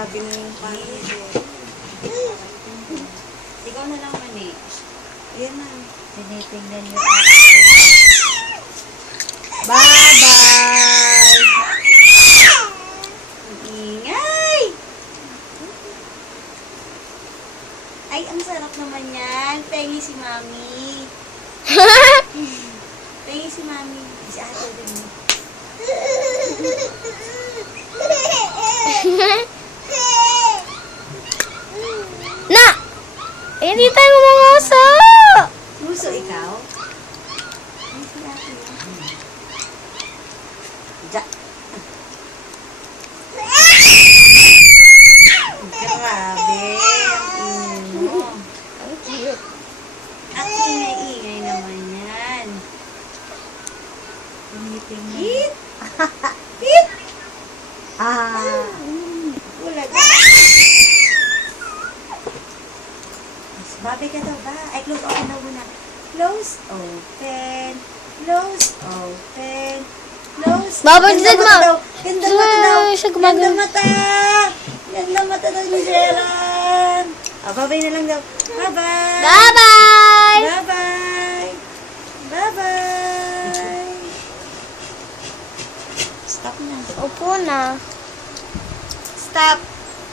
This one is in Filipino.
sabi na yung pangit eh. Ikaw na lang man eh. Ayan na. Tinitingnan niyo. Bye-bye! Ang ingay! Ay, ang sarap naman yan. Pengi si Mami. Pengi si Mami. Si ate din. Na! Hindi tayo mga uso! Muso ikaw? Ay, si ate. Ja. Grabe. Ang ingay mo. Ang cute. Ang ingay-ingay naman yan. Tinitingnan. Hit! Hit! Ah! Wala ka. Babi ka daw ba? Ay, close open daw muna. Close, open. Close, open. Close. Babay Ganda din, mata Ma. daw. Ganda mata daw. Ay, siya Ganda gumagano. mata. Ganda mata daw ni Gerald. Oh, babay na lang daw. Bye-bye. Bye-bye! Bye-bye. Bye-bye. Stop na. Upo na. Stop.